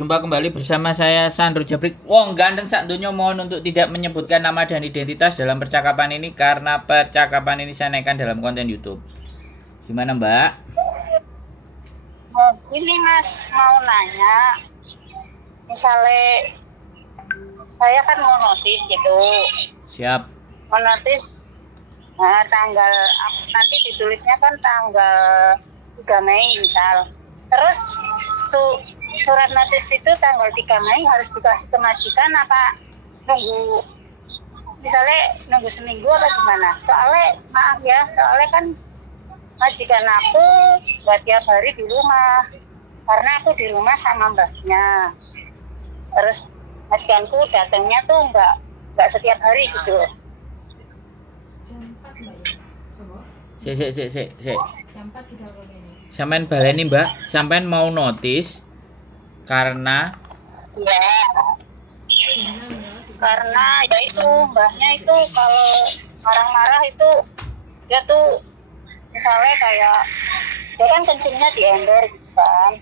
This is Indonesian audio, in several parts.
Jumpa kembali bersama saya Sandro Jabrik. Wong ganteng sak donya, mohon untuk tidak menyebutkan nama dan identitas dalam percakapan ini karena percakapan ini saya naikkan dalam konten YouTube. Gimana Mbak? Ini Mas mau nanya, misalnya saya kan mau notis gitu, Siap. mau notis tanggal nanti ditulisnya kan tanggal 3 Mei misal, terus surat notis itu tanggal 3 Mei harus dikasih ke majikan apa nunggu, misalnya nunggu seminggu atau gimana? Soalnya maaf ya, soalnya kan majikan aku buat tiap hari di rumah karena aku di rumah sama mbaknya, terus majikanku datangnya tuh nggak setiap hari gitu. Sik. Sampean baleni Mbak, sampean mau notis karena Ya, karena ya itu mbaknya itu kalau marah-marah itu dia tuh misalnya kayak dia kan kencingnya di ember gitu kan,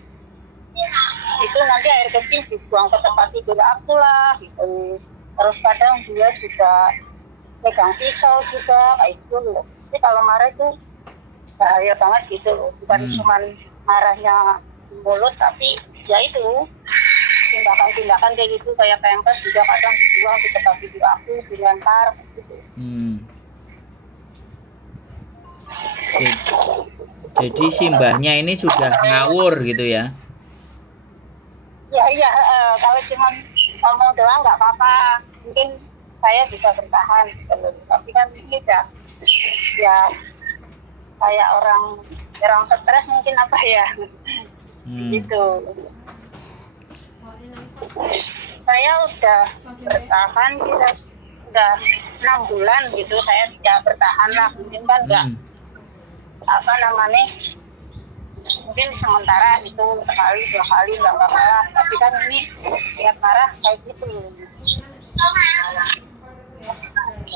itu nanti air kencing dibuang ke tempat tidur aku lah gitu. Terus kadang dia juga pegang pisau juga kayak gitu loh. Jadi kalau marah itu bahaya banget gitu loh, bukan cuman marahnya di mulut tapi ya itu tindakan-tindakan kayak gitu, kayak pampers juga kadang dibuang di tempat tidur aku, dilempar gitu. Jadi si mbahnya ini sudah ngawur gitu ya. Iya, kalau cuma ngomong doang nggak apa-apa, mungkin saya bisa bertahan gitu. Tapi kan ini udah ya kayak orang stres mungkin apa ya gitu. Saya udah bertahan, kita udah 6 bulan gitu, saya tidak bertahan lah, mungkin kan nggak apa namanya, mungkin sementara itu sekali 2 kali nggak apa-apa, tapi kan ini tiap marah kayak gitu.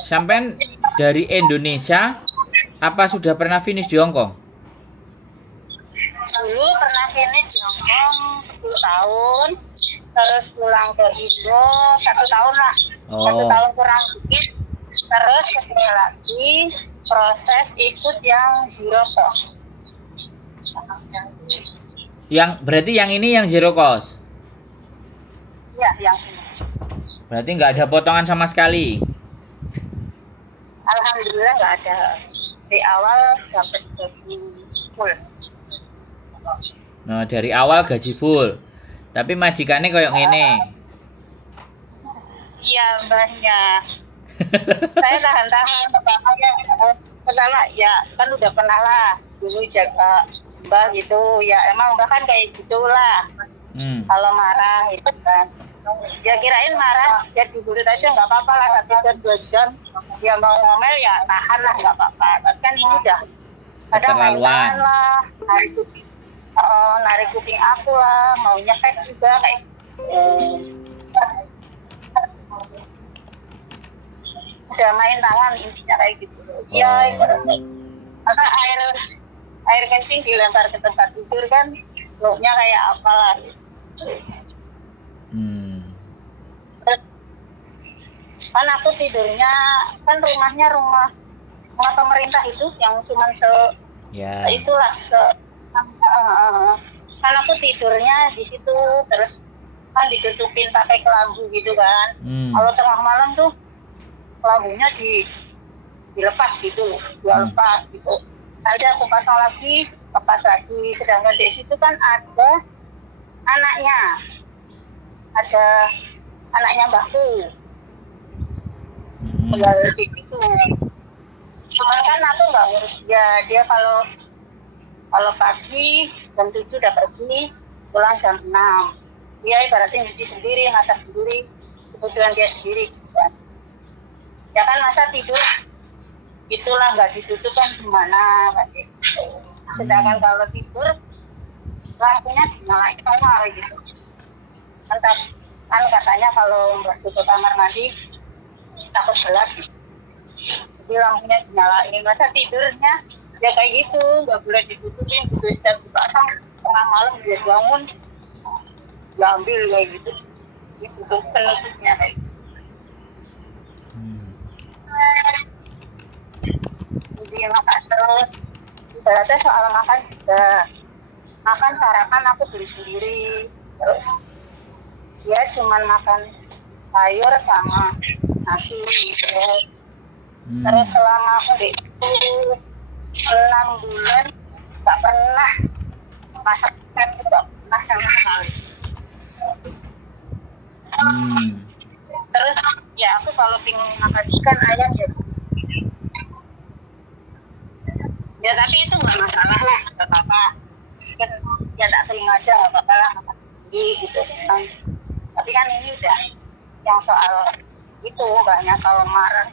Sampean dari Indonesia apa sudah pernah finish di Hong Kong? Dulu pernah finish di Hong Kong 10 tahun, terus pulang ke Indo 1 tahun lah, 1 tahun kurang dikit, terus kesini lagi proses ikut yang zero cost. Yang berarti yang ini yang zero cost? Ya, yang ini. Berarti nggak ada potongan sama sekali? Alhamdulillah nggak ada. Di awal dapat gaji full. Nah, dari awal gaji full. Tapi majikannya kayak ngene. Iya, mbahnya. Saya tahan-tahan, pertama ya kan udah pernah lah dulu jaga mbah gitu. Ya emang mbah kan kayak gitulah. Kalau marah itu kan. Ya kirain marah, ya dibulut aja nggak apa-apa lah, 1 jam 2 jam. Ya mau ngomel ya tahan lah, nggak apa-apa. Tapi kan ini udah kadang main lah, narik kuping aku lah, mau nyepet juga kayak udah main tangan intinya kayak gitu. Iya, masa air kencing dilempar ke tempat tidur kan, baunya kayak apalah. Kan aku tidurnya kan rumahnya rumah pemerintah itu yang cuma itulah kan aku tidurnya di situ, terus kan ditutupin pakai kelambu gitu kan. Kalau tengah malam tuh kelambunya dilepas gitu, lepas gitu. Ada aku pasang lagi, lepas lagi. Sedangkan di situ kan ada anaknya mbahku. Di situ. Cuman kan aku nggak ngurus dia kalau pagi jam 7 udah pergi, pulang jam 6. Dia ibaratnya nyuci sendiri, masak sendiri, kebutuhan dia sendiri. Ya kan masa tidur itulah nggak ditutup kan gimana gitu. Sedangkan kalau tidur lampunya dinyalain semua gitu. Kan katanya kalau masuk ke kamar mandi takut gelap, jadi lampunya dinyalain. Masa tidurnya ya kayak gitu, nggak boleh ditutupin, bisa dipasang tengah malam dia bangun diambil kayak gitu. Itu tuh penutupnya kayak gitu. Jadi makan terus. Ibaratnya soal makan juga, makan sarapan aku beli sendiri, terus dia cuman makan sayur sama nasi gitu. Terus selama aku di itu 6 bulan nggak pernah masak, nggak pernah sama sekali. Terus ya aku kalau pingin makan ikan ayam ya ya tapi itu nggak masalah lah, nggak apa-apa kan, ya tak sering aja nggak apa-apa lah makan sendiri gitu kan. Tapi kan ini udah yang soal itu banyak kalau marah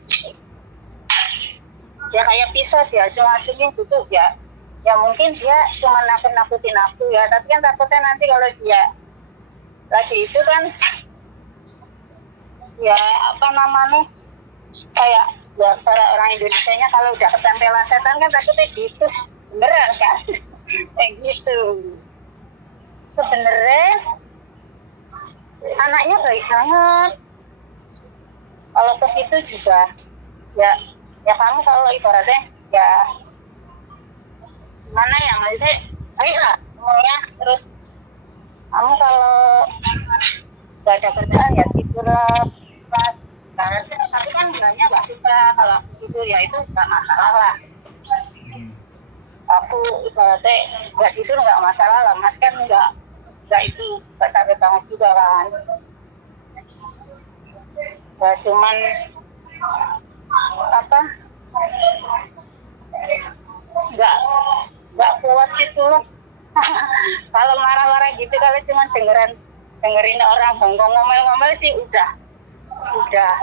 ya kayak pisau dia acung-acungin gitu ya. Ya mungkin dia cuma nakut-nakutin aku ya, tapi kan takutnya nanti kalau dia lagi itu kan ya apa namanya kayak ya para orang Indonesianya kalau udah ketempelan setan kan takutnya diitus beneran kan. Kayak gitu. Sebenarnya anaknya baik banget. Kalau ke situ juga ya kamu kalau ibaratnya ya gimana ya maksudnya ayo lah semuanya, terus kamu kalau gak ada kerjaan ya tidur lah. Tapi kan bilangnya gak suka kalau tidur ya itu gak masalah lah. Aku ibaratnya gak tidur gak masalah lah mas, kan gak itu gak sampai banget juga kan. Ya cuman apa nggak kuat gitu loh. Kalau marah-marah gitu kalau cuma dengerin orang bongkong ngomel-ngomel sih udah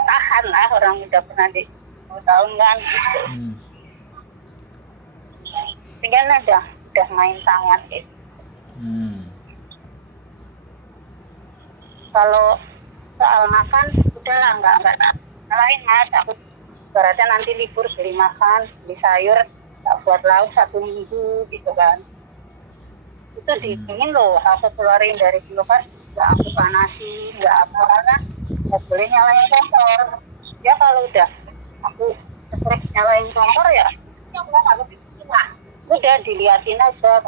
tahan lah, orang udah pernah di 10 tahun kan gitu. Tinggal udah main tangan gitu. Kalau soal makan udahlah nggak lain mas, aku berarti nanti libur beli makan, beli sayur, tak buat lauk 1 minggu gitu kan. Itu dingin loh, aku keluarin dari kulkas, nggak aku panasin, nggak apa-apa, nggak boleh nyalain kompor. Ya kalau udah aku sering nyalain kompor ya udah diliatin aja.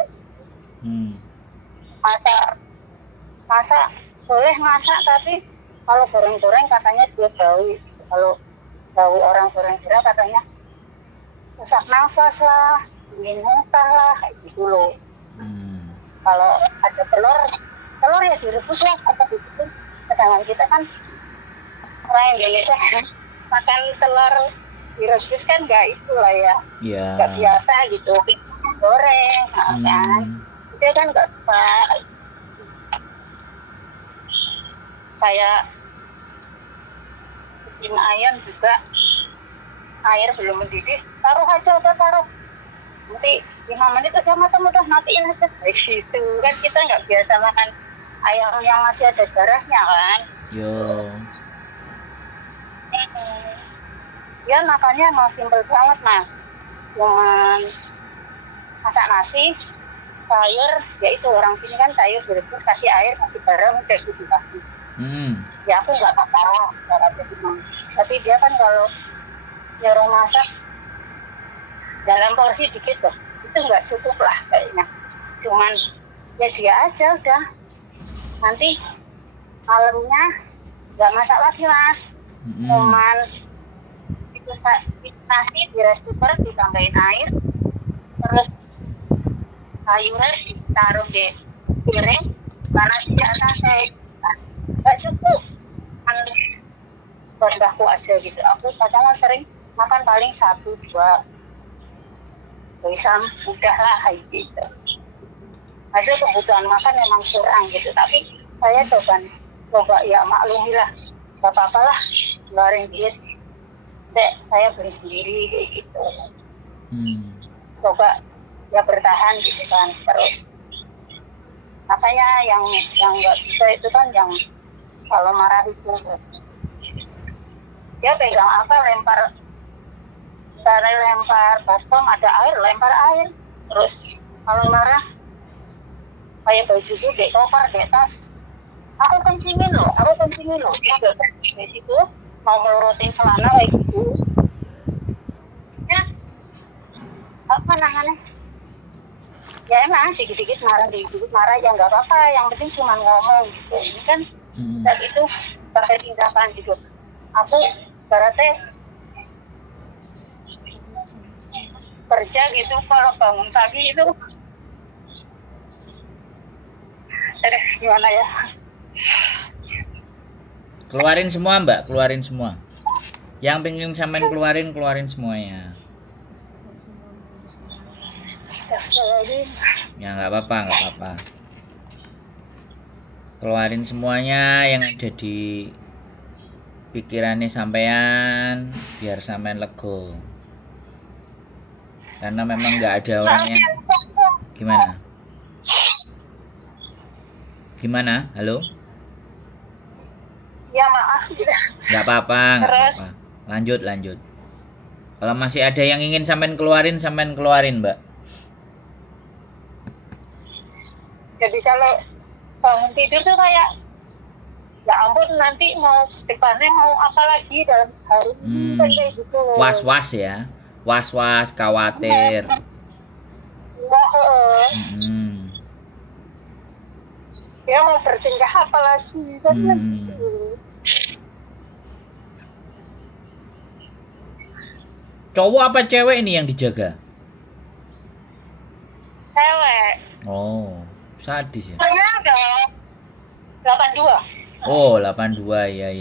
Masak boleh masak, tapi kalau goreng-goreng katanya dia bau. Kalau bau orang goreng-goreng katanya sesak nafas lah, ingin muntah lah, kayak gitu loh. Kalau ada telur ya direbus lah atau dibikin. Sedangkan kita kan orang Indonesia makan telur direbus kan nggak itulah ya, nggak biasa gitu, goreng kan, dia kan nggak suka. Kayak bikin ayam juga, air belum mendidih taruh aja, udah taruh nanti 5 menit udah matang, udah matiin aja kayak gitu kan. Kita nggak biasa makan ayam yang masih ada darahnya kan. Ya makannya mau simpel banget mas, cuman masak nasi, sayur, ya itu orang sini kan sayur direbus kasih air kasih garam kayak gitu bagus. Ya aku nggak apa-apa caranya gimana, tapi dia kan kalau nyuruh masak dalam porsi dikit loh, itu nggak cukup lah kayaknya. Cuman ya dia aja udah nanti malamnya nggak masak lagi mas, cuman itu nasi di rice cooker ditambahin air, terus sayuran ditaruh di piring panas di atasnya, nggak cukup kan buat aku aja gitu. Aku kadang sering makan paling 1-2 bisa udah lah kayak gitu. Ada kebutuhan makan memang kurang gitu, tapi saya coba ya maklumi lah, gak apa-apa lah keluarin duit, saya beli sendiri kayak gitu. Coba ya bertahan gitu kan. Terus makanya yang nggak bisa itu kan yang kalau marah itu dia pegang apa lempar baskom, ada air lempar air. Terus kalau marah kayak baju itu dek koper dek tas aku kencingin loh dia udah di situ mau ngelorotin celana kayak gitu ya apa namanya ya emang dikit-dikit marah ya nggak apa-apa yang penting cuma ngomong gitu ini kan saat itu pakai tindakan gitu aku berarti kerja gitu kalau bangun pagi itu gimana ya Keluarin semua Mbak, keluarin semua. Yang pengen sampean keluarin semuanya. Astagfirullahaladzim. Ya nggak apa-apa. Keluarin semuanya yang ada di pikirannya sampean biar sampean lego. Karena memang nggak ada orang yang gimana? Halo? Ya maaf gitu. Nggak apa-apa. Lanjut. Kalau masih ada yang ingin sampean keluarin Mbak. Jadi kalau bangun tidur tuh kayak ya ampun nanti mau depannya mau apa lagi dalam sehari ini kayak gitu. Was-was ya. Was-was, khawatir. Dia mau bertingkah apa lagi kan gitu. Cowok apa cewek ini yang dijaga? Cewek. Oh, sadis ya. Saya ada 82. Oh, 82 ya.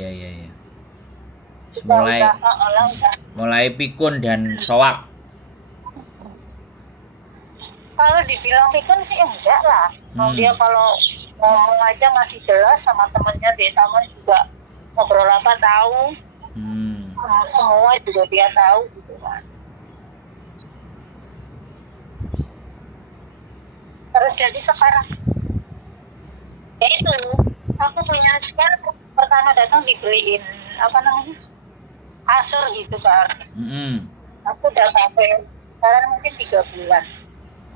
Mulai pikun dan soak. Kalau dibilang pikun sih enggak lah. Dia kalau ngomong aja masih jelas sama temennya, dia sama juga ngobrol apa tahu. Semua juga dia tahu gitu kan. Terus jadi sekarang ya itu aku punya kan pertama datang dibeliin apa namanya kasur gitu kan. Aku udah pakai sekarang mungkin 3 bulan.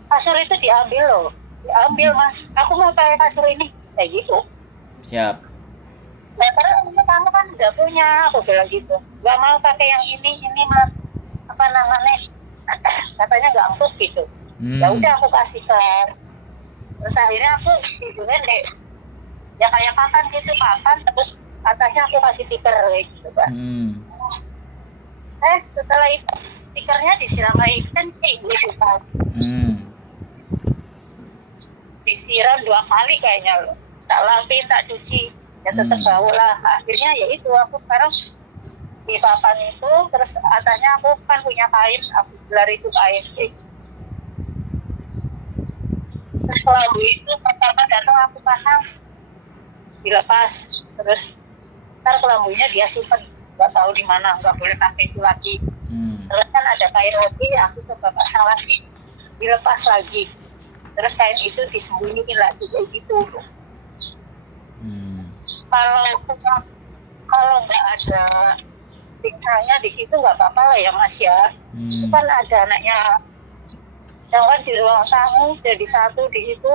Kasur itu diambil loh, mas. Aku mau pakai kasur ini kayak gitu. Siap. Nah, karena kamu kan udah punya, aku bilang gitu. Gak mau pakai yang ini mas. Apa namanya? Katanya nggak empuk gitu. Ya udah aku kasihkan. Terus akhirnya aku tidurnya deh. Ya kayak papan gitu, terus atasnya aku kasih tikar kayak gitu kan. Setelah itu tikernya disiram air kencing gitu kan. Disiram 2 kali kayaknya loh. Tak lapin, tak cuci. Ya tetap bau lah. Akhirnya ya itu aku sekarang di papan itu, terus atasnya aku kan punya kain, aku gelar itu kain. Terus kelambu itu pertama datang aku pasang, dilepas, terus ntar kelambunya dia simpen, nggak tahu di mana, nggak boleh pakai itu lagi. Terus kan ada kain roti, aku coba pasang lagi, dilepas lagi, terus kain itu disembunyiin lagi kayak gitu. Kalau nggak ada stikernya di situ nggak apa-apa lah ya mas ya. Itu kan ada anaknya yang kan di ruang tamu jadi satu di situ,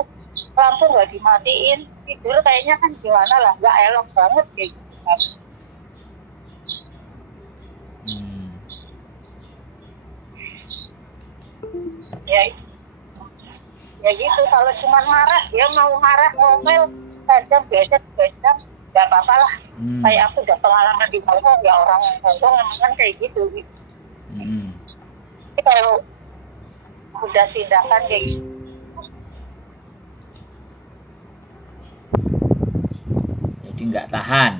lampu nggak dimatiin, tidur kayaknya kan gimana lah, nggak elok banget kayak gitu kan. Ya gitu, kalau cuma marah, dia mau marah ngomel tajam beda nggak apa-apa lah. Kayak aku udah pengalaman di Hongkong, ya orang Hongkong kan kayak gitu. Tapi kalau udah tindakan kayak gitu, jadi nggak tahan.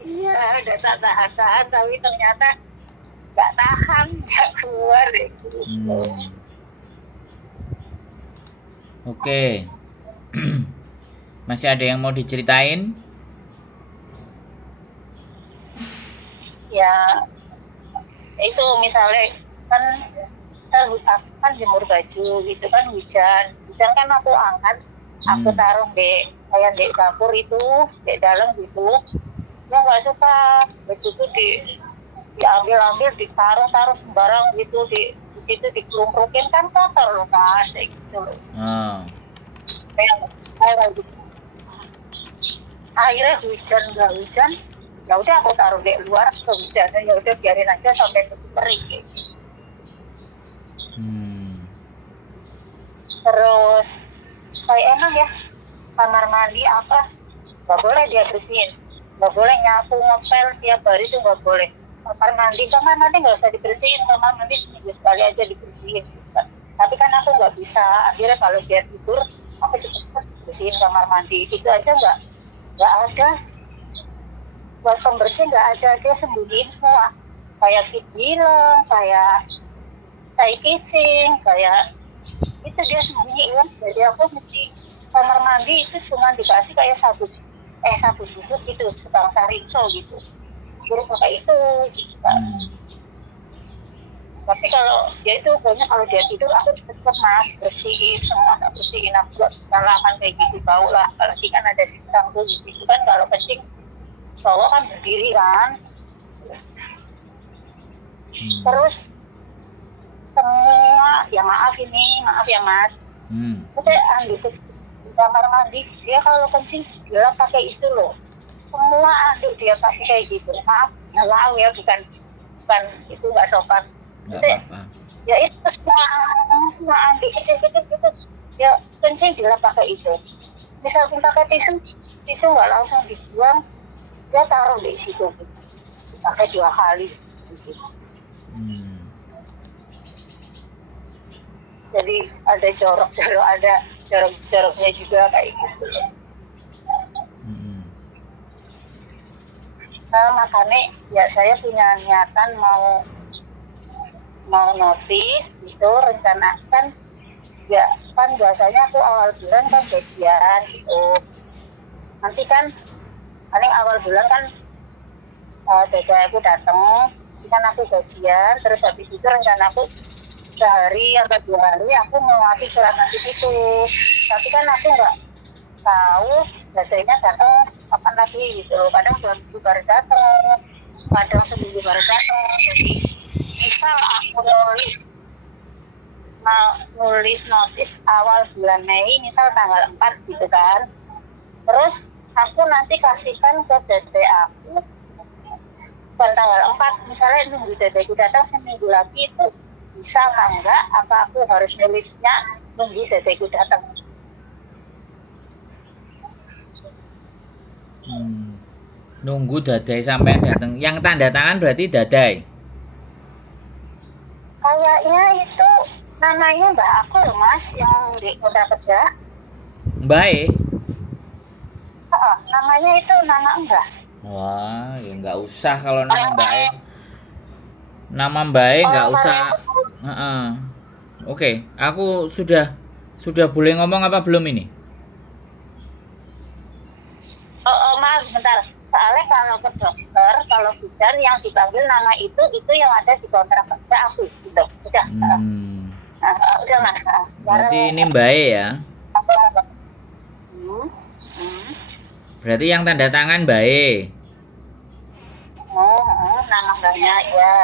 Iya, udah tak tahan, tapi ternyata nggak tahan, nggak keluar gitu. Oke. Masih ada yang mau diceritain? Ya, itu misalnya kan saya kan jemur baju gitu kan, hujan kan aku angkat, aku taruh di kayak di dapur itu, di dalam gitu. Dia nggak suka bajuku diambil ditaruh sembarang gitu di situ, dikelumpukin kan kotor loh mas, kayak gitu loh. Kayak gitu. akhirnya hujan nggak hujan, ya udah aku taruh di luar kehujanan, ya udah biarin aja sampai kering gitu. Terus kayak enak ya, kamar mandi apa nggak boleh dia bersihin, nggak boleh nyapu ngepel tiap hari itu nggak boleh. Kamar mandi nggak usah dibersihin, kamar mandi seminggu sekali aja dibersihin gitu kan. Tapi kan aku nggak bisa, akhirnya kalau dia tidur aku cepet-cepet bersihin kamar mandi itu aja, nggak ada buat pembersih, nggak ada, dia sembunyiin semua kayak kit bilang, kayak saya kitchen, kayak itu dia sembunyiin. Jadi aku mesti kamar mandi itu cuma dikasih kayak sabun bubuk gitu, sebangsa rinso gitu, suruh pakai itu gitu kan. Tapi kalau dia itu pokoknya kalau dia tidur aku cepet-cepet mas bersihin semua, tak bersihin, aku gak bisa lah kan kayak gitu, bau lah, apalagi kan ada sintang tuh gitu kan, kalau kencing cowok kan berdiri kan. Terus semua, ya maaf ya mas, udah anduk di kamar mandi dia kalau kencing dia pakai itu loh, semua anduk dia pakai kayak gitu. Maaf ya, bukan itu nggak sopan. Ya itu semua anduk kecil-kecil gitu ya kencing dia pakai itu. Misal pun pakai tisu nggak langsung dibuang, dia taruh di situ gitu, pakai 2 kali gitu. Jadi ada joroknya juga kayak gitu. Nah, makanya ya saya punya niatan mau notis itu, rencanakan ya kan biasanya aku awal bulan kan gajian gitu. Nanti kan paling awal bulan kan dada aku datang, kan aku gajian, terus habis itu rencana aku sehari atau 2 hari aku mau ngasih surat notis itu. Tapi kan aku nggak tahu dadanya datang kapan lagi gitu, kadang 2 minggu baru datang, kadang seminggu baru datang. Jadi misal aku nulis notis awal bulan Mei, misal tanggal 4 gitu kan, terus aku nanti kasihkan ke dede aku bukan tanggal 4, misalnya nunggu dedeku datang seminggu lagi, itu bisa enggak, apa aku harus nulisnya nunggu dedeku datang? Nunggu dadai sampai datang. Yang tanda tangan berarti dadai. Kayaknya itu namanya mbak aku loh mas, yang di udah kerja. Mbak Namanya itu nama mbak. Wah, ya nggak usah kalau nama Mbak Nama Mbak nggak usah. Oke, aku sudah boleh ngomong apa belum ini? Mas bentar. Soalnya kalau ke dokter, kalau bicara yang dipanggil nama itu yang ada di kontrak kerja aku gitu. Udah. Udah mas. Berarti ini Mbak ya? Berarti yang tanda tangan Mbak nama mbaknya ya.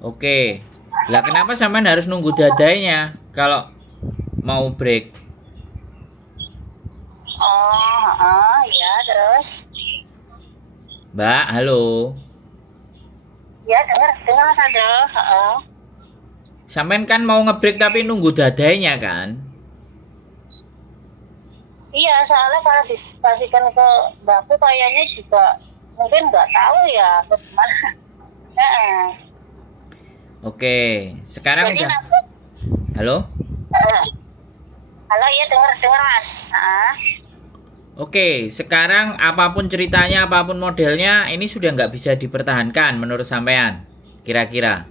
Oke. Lah kenapa sampean harus nunggu dadainya kalau mau break? Ya terus. Mbak, halo. Ya dengar mas ada. Sampean kan mau ngebreak tapi nunggu dadainya kan? Iya, soalnya kalau dipastikan ke mbakku kayaknya juga mungkin nggak tahu ya bagaimana. Oke, sekarang jadi udah. Halo? Halo, ya dengar mas. Oke, sekarang apapun ceritanya, apapun modelnya, ini sudah nggak bisa dipertahankan menurut sampean, kira-kira?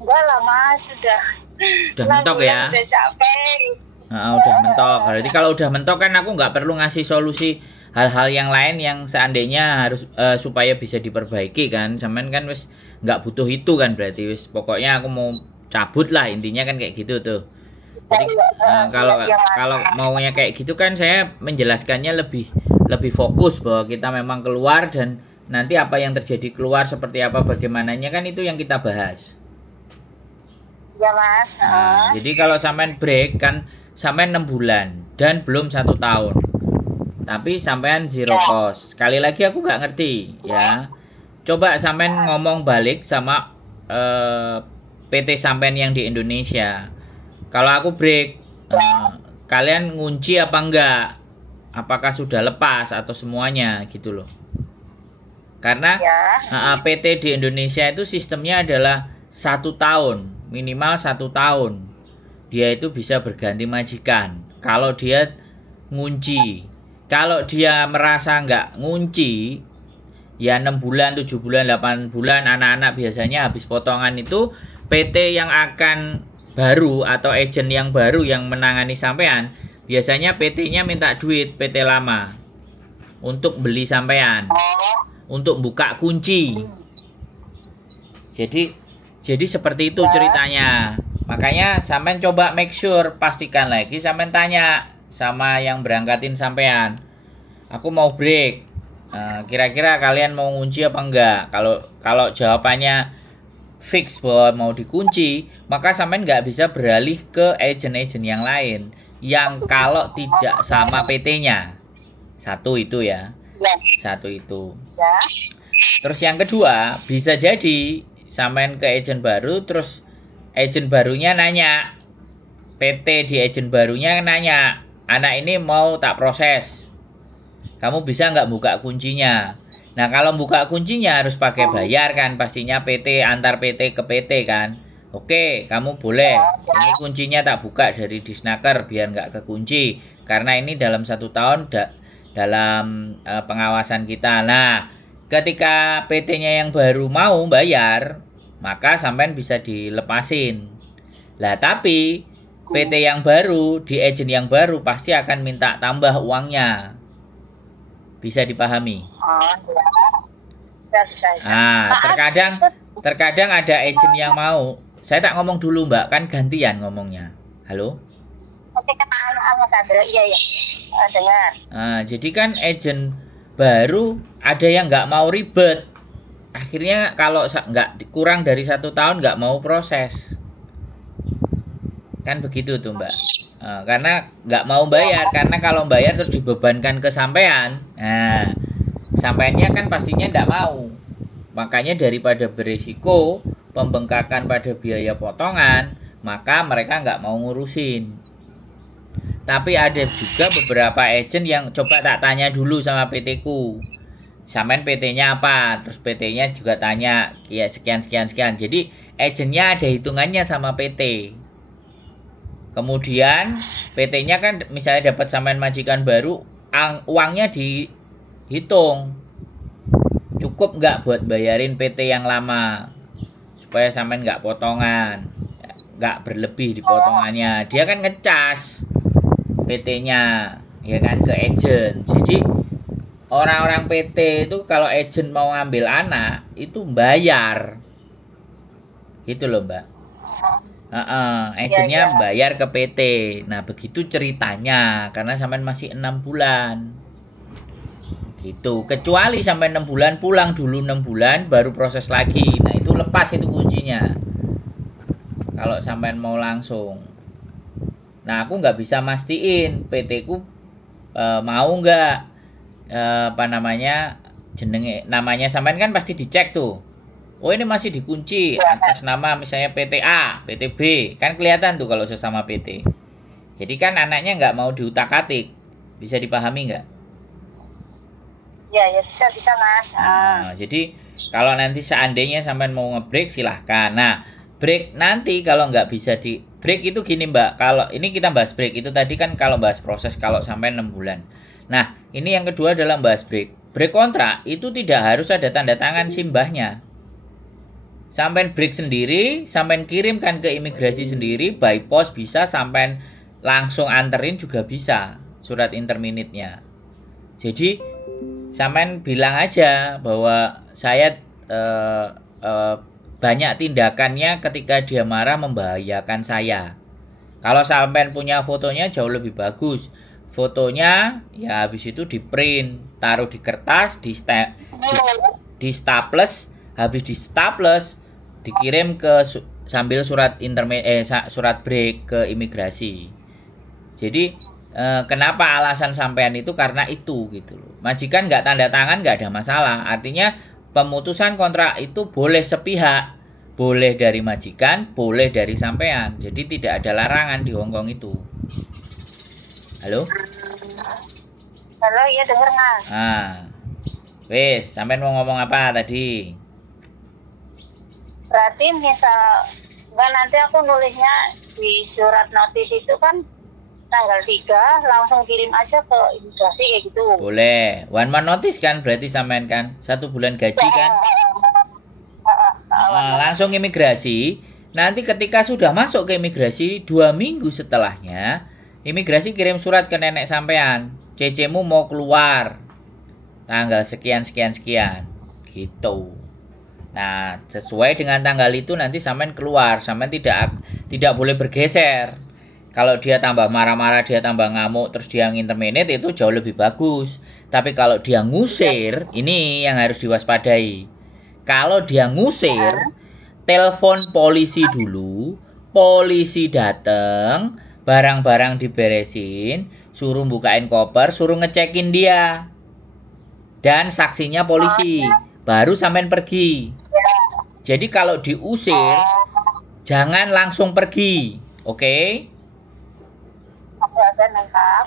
Enggak lah mas, sudah mentok ya? Udah capek. Udah mentok. Berarti kalau udah mentok kan aku nggak perlu ngasih solusi hal-hal yang lain yang seandainya harus supaya bisa diperbaiki kan. Sampean kan wis nggak butuh itu kan, berarti wis pokoknya aku mau cabut lah, intinya kan kayak gitu tuh. Jadi kalau maunya kayak gitu kan saya menjelaskannya lebih fokus bahwa kita memang keluar dan nanti apa yang terjadi keluar seperti apa bagaimananya kan itu yang kita bahas. Ya mas. Jadi kalau sampean break kan sampai 6 bulan dan belum 1 tahun. tapi sampean zero cost. Sekali lagi aku nggak ngerti ya. Coba sampean ngomong balik sama PT sampean yang di Indonesia. Kalau aku break, kalian ngunci apa enggak? Apakah sudah lepas atau semuanya gitu loh. Karena PT di Indonesia itu sistemnya adalah 1 tahun, minimal 1 tahun. Dia itu bisa berganti majikan. Kalau dia ngunci, kalau dia merasa nggak ngunci, ya 6 bulan, 7 bulan, 8 bulan, anak-anak biasanya habis potongan itu, PT yang akan baru atau agen yang baru yang menangani sampean, biasanya PT-nya minta duit PT lama untuk beli sampean, untuk buka kunci. Jadi seperti itu ceritanya. Makanya sampean coba make sure, pastikan lagi, sampean tanya sama yang berangkatin sampean. Aku mau break. Kira-kira kalian mau ngunci apa enggak? Kalau jawabannya fix bahwa mau dikunci, maka sampean nggak bisa beralih ke agen-agen yang lain yang kalau tidak sama PT-nya. Satu itu ya. Satu itu. Terus yang kedua, bisa jadi sampean ke agen baru, terus agen barunya nanya, PT di agen barunya nanya, anak ini mau tak proses, kamu bisa nggak buka kuncinya? Nah kalau buka kuncinya harus pakai bayar kan, pastinya PT, antar PT ke PT kan. Oke, kamu boleh, ini kuncinya tak buka dari Disnaker biar nggak kekunci, karena ini dalam 1 tahun dalam pengawasan kita. Nah ketika PT-nya yang baru mau bayar, maka sampean bisa dilepasin. Lah tapi PT yang baru di agen yang baru pasti akan minta tambah uangnya. Bisa dipahami? Terkadang ada agen yang mau. Saya tak ngomong dulu Mbak, kan gantian ngomongnya. Halo? Oke, iya ya. Dengar. Jadi kan agen baru ada yang nggak mau ribet. Akhirnya kalau nggak kurang dari 1 tahun nggak mau proses. Kan begitu tuh Mbak. Karena nggak mau bayar, karena kalau bayar terus dibebankan ke sampean. Nah, sampeannya kan pastinya nggak mau. Makanya daripada berisiko pembengkakan pada biaya potongan, maka mereka nggak mau ngurusin. Tapi ada juga beberapa agen yang coba tak tanya dulu sama PT ku, sampean PT-nya apa, terus PT-nya juga tanya ya sekian. Jadi agennya ada hitungannya sama PT. Kemudian PT-nya kan misalnya dapat sampean majikan baru, uangnya dihitung cukup nggak buat bayarin PT yang lama, supaya sampean nggak potongan, nggak berlebih di potongannya. Dia kan ngecas PT-nya ya kan ke agen. Jadi orang-orang PT itu kalau agen mau ngambil anak itu bayar gitu loh Mbak. Agennya bayar ke PT. Nah begitu ceritanya, karena sampean masih 6 bulan gitu. Kecuali sampai 6 bulan pulang dulu 6 bulan baru proses lagi. Nah itu lepas itu kuncinya kalau sampean mau langsung. Nah aku nggak bisa mastiin PT ku mau nggak jenenge namanya sampean kan pasti dicek tuh. Oh ini masih dikunci atas nama misalnya PT A, PT B, kan kelihatan tuh kalau sesama PT. Jadi kan anaknya nggak mau diutak-atik. Bisa dipahami nggak? Ya bisa Mas. Jadi kalau nanti seandainya sampean mau ngebreak silahkan. Nah break nanti kalau nggak bisa di break itu gini Mbak. Kalau ini kita bahas break itu tadi kan kalau bahas proses kalau sampai 6 bulan. Nah ini yang kedua adalah bahas break. Break kontrak itu tidak harus ada tanda tangan simbahnya. Sampean break sendiri, sampean kirimkan ke imigrasi sendiri, by post bisa, sampean langsung anterin juga bisa surat interminate-nya. Jadi sampean bilang aja bahwa saya banyak tindakannya ketika dia marah membahayakan saya. Kalau sampean punya fotonya jauh lebih bagus. Fotonya ya habis itu di print, taruh di kertas, di staples, habis di staples dikirim ke sambil surat break ke imigrasi. Jadi kenapa alasan sampean itu karena itu gitu loh. Majikan nggak tanda tangan nggak ada masalah. Artinya pemutusan kontrak itu boleh sepihak, boleh dari majikan, boleh dari sampean. Jadi tidak ada larangan di Hongkong itu. Halo? Halo, iya denger Mas. Ah, wes, sampean mau ngomong apa tadi? Berarti misal enggak, nanti aku nulisnya di surat notis itu kan tanggal 3 langsung kirim aja ke imigrasi kayak gitu. Boleh. One month notice kan berarti sampean kan 1 bulan gaji kan? Langsung imigrasi. Nanti ketika sudah masuk ke imigrasi 2 minggu setelahnya, imigrasi kirim surat ke nenek sampean. CC-mu mau keluar tanggal sekian sekian sekian gitu. Nah, sesuai dengan tanggal itu nanti sampean keluar, sampean tidak boleh bergeser. Kalau dia tambah marah-marah, dia tambah ngamuk, terus dia nginterminate itu jauh lebih bagus. Tapi kalau dia ngusir, ini yang harus diwaspadai. Kalau dia ngusir, telepon polisi dulu, polisi dateng, barang-barang diberesin, suruh bukain koper, suruh ngecekin dia. Dan saksinya polisi, baru sampean pergi. Jadi kalau diusir, jangan langsung pergi, oke? Aku ada nangkap.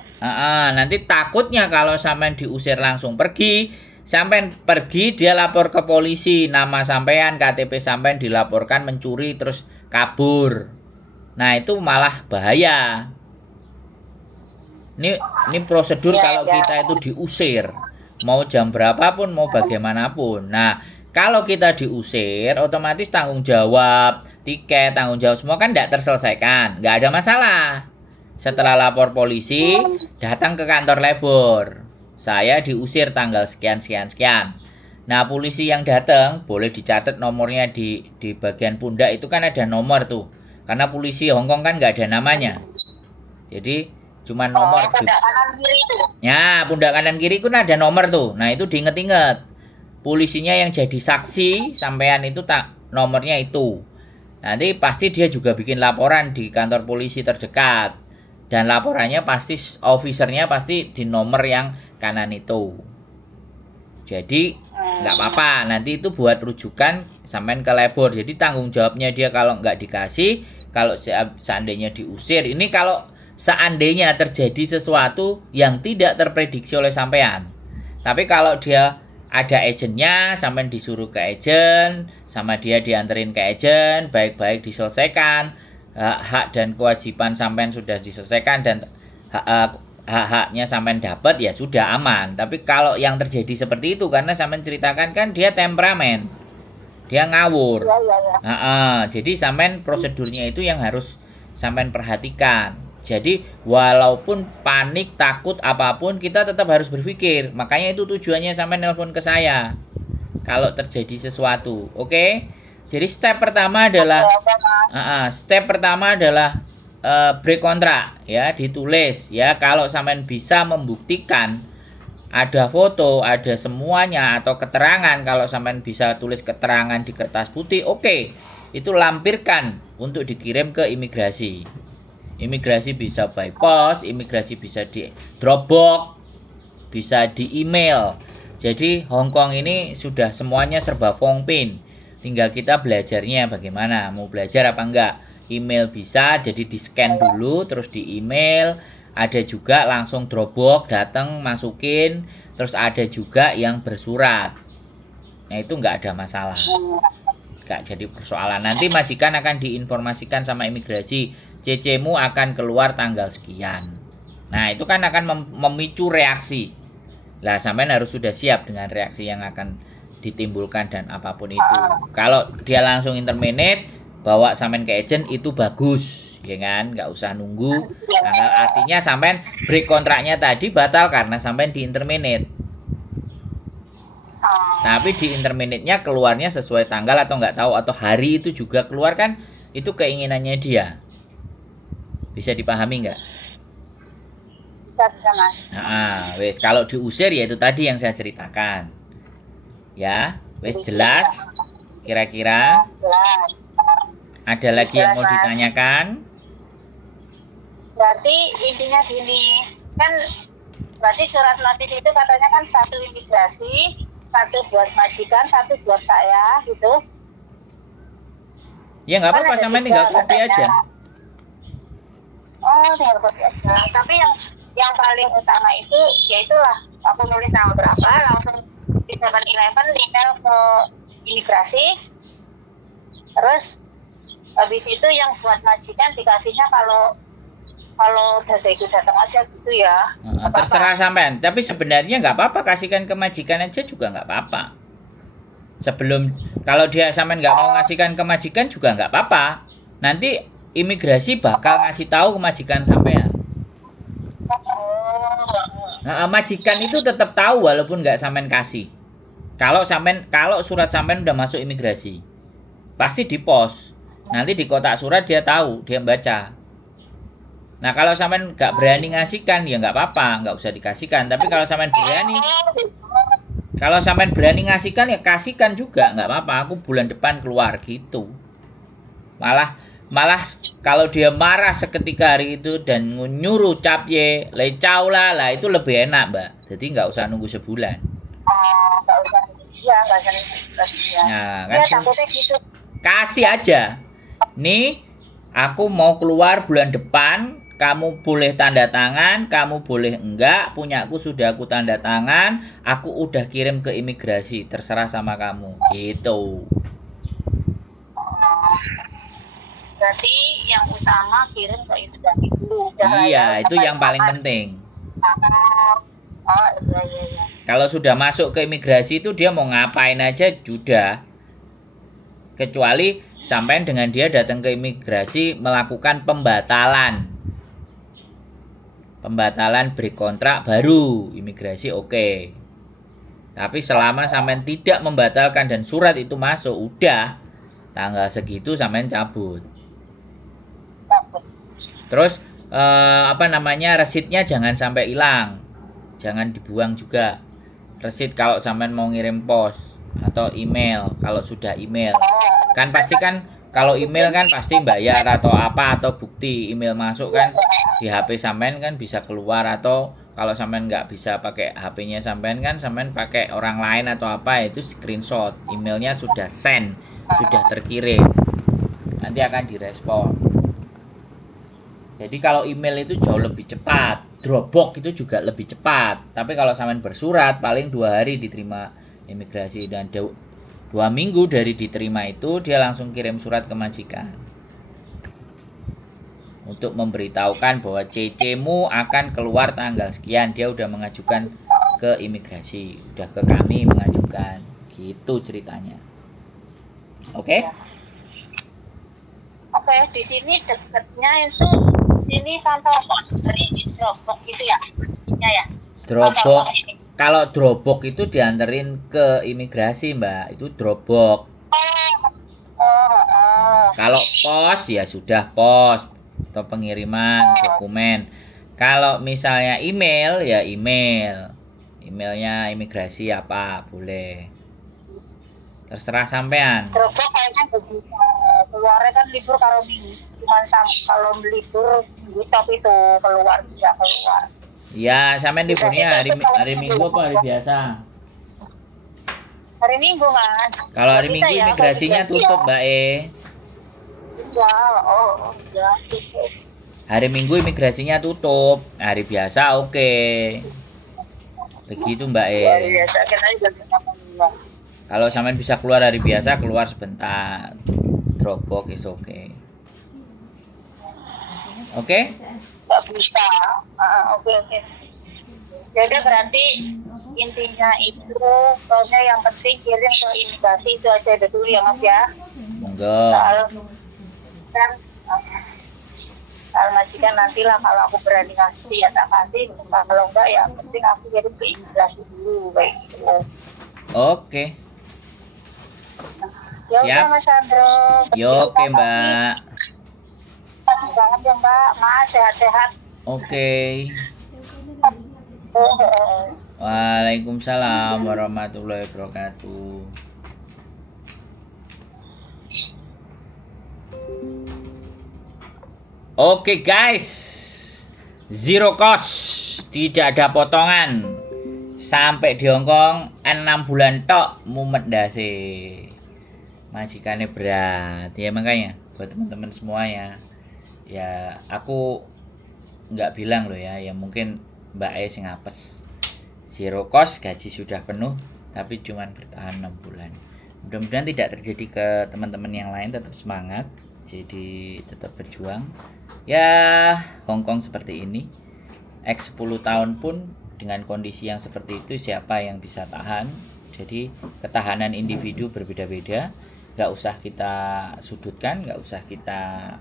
Nanti takutnya kalau sampean diusir langsung pergi, sampean pergi dia lapor ke polisi, nama sampean, KTP sampean dilaporkan mencuri terus kabur. Nah itu malah bahaya. Ini prosedur kalau kita itu diusir, mau jam berapapun, mau bagaimanapun. Nah kalau kita diusir, otomatis tanggung jawab, tiket, tanggung jawab semua kan tidak terselesaikan. Nggak ada masalah. Setelah lapor polisi, datang ke kantor labor. Saya diusir tanggal sekian, sekian, sekian. Nah, polisi yang datang, boleh dicatat nomornya di bagian pundak. Itu kan ada nomor tuh. Karena polisi Hongkong kan nggak ada namanya. Jadi, cuma nomor. Pundak kanan kiri itu. Ya, pundak kanan kiri kan ada nomor tuh. Nah, itu diinget-inget. Polisinya yang jadi saksi sampean itu nomornya itu. Nanti pasti dia juga bikin laporan di kantor polisi terdekat. Dan laporannya pasti officernya pasti di nomor yang kanan itu. Jadi nggak apa-apa, nanti itu buat rujukan sampean ke labor. Jadi tanggung jawabnya dia kalau nggak dikasih, kalau seandainya diusir. Ini kalau seandainya terjadi sesuatu yang tidak terprediksi oleh sampean. Tapi kalau dia ada agennya, sampean disuruh ke agen, sama dia dianterin ke agen, baik-baik diselesaikan, hak dan kewajiban sampean sudah diselesaikan dan hak-haknya sampean dapat, ya sudah aman. Tapi kalau yang terjadi seperti itu karena sampean ceritakan kan dia temperamen, dia ngawur. Jadi sampean prosedurnya itu yang harus sampean perhatikan. Jadi walaupun panik, takut apapun, kita tetap harus berpikir. Makanya itu tujuannya sampai nelpon ke saya kalau terjadi sesuatu. Oke? Jadi step pertama adalah break kontrak ya, ditulis ya. Kalau sampean bisa membuktikan ada foto, ada semuanya atau keterangan, kalau sampean bisa tulis keterangan di kertas putih, oke. Itu lampirkan untuk dikirim ke imigrasi. Imigrasi bisa by post, imigrasi bisa di Dropbox, bisa di email. Jadi Hongkong ini sudah semuanya serba Phongpin. Tinggal kita belajarnya bagaimana, mau belajar apa enggak. Email bisa, jadi di scan dulu terus di email. Ada juga langsung Dropbox, datang masukin. Terus ada juga yang bersurat. Nah itu enggak ada masalah, enggak jadi persoalan. Nanti majikan akan diinformasikan sama imigrasi, CC-mu akan keluar tanggal sekian. Nah itu kan akan memicu reaksi. Lah sampean harus sudah siap dengan reaksi yang akan ditimbulkan dan apapun itu. Kalau dia langsung interminate, bawa sampean ke agent itu bagus, ya kan? Nggak usah nunggu. Nah, artinya sampean break kontraknya tadi batal karena sampean di interminate. Tapi di interminate-nya keluarnya sesuai tanggal atau nggak tahu, atau hari itu juga keluar kan, itu keinginannya dia. Bisa dipahami nggak? Bisa Mas. Wes kalau diusir ya itu tadi yang saya ceritakan. Ya, wes jelas. Kira-kira Jelas. ada lagi yang mau ditanyakan? Berarti intinya gini, kan berarti surat notif itu katanya kan satu imigrasi, satu buat majikan, satu buat saya gitu. Ya nggak Kan apa-apa, ada sampean tiga tinggal copy katanya. aja. Oh, tinggal copy aja. Tapi yang paling utama itu, ya itulah aku nulis tanggal berapa, langsung di 7-Eleven email ke imigrasi. Terus habis itu yang buat majikan dikasihnya kalau udah ikut datang aja gitu ya. Terserah sampean. Tapi sebenarnya nggak apa-apa, kasihkan ke majikan aja juga nggak apa-apa. Sebelum, kalau dia sampean nggak mau ngasihkan ke majikan juga nggak apa-apa. Nanti imigrasi bakal ngasih tahu ke majikan sampean. Nah, majikan itu tetap tahu walaupun nggak sampean kasih. Kalau surat sampean udah masuk imigrasi, pasti di pos. Nanti di kotak surat dia tahu, dia baca. Nah, kalau sampean nggak berani ngasihkan, ya nggak apa-apa, nggak usah dikasihkan. Tapi kalau sampean berani ngasihkan, ya kasihkan juga, nggak apa-apa. Aku bulan depan keluar gitu. Malah kalau dia marah seketika hari itu dan nyuruh capye, lecau lah, itu lebih enak, Mbak. Jadi nggak usah nunggu sebulan. Nggak usah, ya nggak usah. Nah, kan Ya takutnya gitu. kasih aja. Nih, aku mau keluar bulan depan, kamu boleh tanda tangan, kamu boleh enggak, punyaku sudah aku tanda tangan, aku udah kirim ke imigrasi, terserah sama kamu, gitu. Berarti yang utama kirim ke imigrasi dulu. Iya, itu yang paling penting. Oh, iya. Kalau sudah masuk ke imigrasi itu dia mau ngapain aja sudah. Kecuali sampai dengan dia datang ke imigrasi melakukan pembatalan break kontrak baru imigrasi oke. Tapi selama sampean tidak membatalkan dan surat itu masuk, udah tanggal segitu sampean cabut. Terus resitnya jangan sampai hilang, jangan dibuang juga. Resit kalau sampean mau ngirim pos atau email, kalau sudah email kan pasti kan, kalau email kan pasti bayar atau apa, atau bukti email masuk kan di HP sampean kan bisa keluar. Atau kalau sampean nggak bisa pakai HP-nya sampean kan sampean pakai orang lain atau apa, itu screenshot emailnya sudah send, sudah terkirim, nanti akan direspon. Jadi kalau email itu jauh lebih cepat, Dropbox itu juga lebih cepat. Tapi kalau sampean bersurat paling 2 hari diterima imigrasi, dan 2 minggu dari diterima itu dia langsung kirim surat ke majikan untuk memberitahukan bahwa CC-mu akan keluar tanggal sekian. Dia udah mengajukan ke imigrasi, udah ke kami mengajukan, gitu ceritanya. Oke? Oke, di sini dekatnya itu ini kantor pos dari Dropbox gitu ya? Ya. Dropbox. Kalau Dropbox itu dianterin ke imigrasi, Mbak. Itu Dropbox. Kalau pos ya sudah pos atau pengiriman dokumen. Kalau misalnya email ya email. Emailnya imigrasi apa boleh. Terserah sampean. Dropbox kayaknya begitu. Keluarnya kan libur kalau minggu. Cuman kalau libur top itu bisa keluar. Ya, sampean liburnya hari Minggu apa hari biasa? Hari Minggu, Mas. Kalau hari Minggu ya, imigrasinya tutup, Mbak E. Ya, ya, tutup. Hari Minggu imigrasinya tutup, hari biasa oke. Begitu, Mbak E. Hari biasa kita juga kalau sampean bisa keluar hari biasa, keluar sebentar. Dropbox is oke. Oke? Nggak bisa. Oke. Jadi berarti intinya itu pokoknya yang penting kirim ke imigrasi itu aja dulu ya, Mas ya. Monggo. Soal majikan nantilah kalau aku berani ngasih ya tak kasih, kalau enggak ya penting aku kirim ke imigrasi dulu kayak gitu. Oke. Ya Siap. udah Mas Andro. Oke, Mbak. Terima banget ya Mbak, Mas sehat-sehat. Oke. Waalaikumsalam warahmatullahi wabarakatuh. Oke guys, zero cost, tidak ada potongan. Sampai di Hongkong 6 bulan tok mumet dasi. Majikannya berat. Ya makanya buat teman-teman semua ya aku nggak bilang loh ya mungkin Mbak E sing apes. Zero cost, gaji sudah penuh tapi cuman bertahan 6 bulan. Mudah-mudahan tidak terjadi ke teman-teman yang lain, tetap semangat. Jadi tetap berjuang. Ya, Hongkong seperti ini. X 10 tahun pun dengan kondisi yang seperti itu siapa yang bisa tahan. Jadi ketahanan individu berbeda-beda. Gak usah kita sudutkan, gak usah kita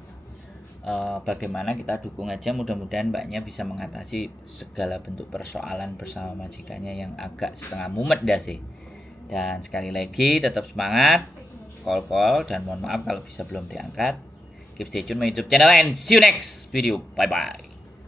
bagaimana, kita dukung aja. Mudah-mudahan mbaknya bisa mengatasi segala bentuk persoalan bersama majikannya yang agak setengah mumet dah sih. Dan sekali lagi tetap semangat, call dan mohon maaf kalau bisa belum diangkat. Keep stay tune my YouTube channel and see you next video. Bye bye.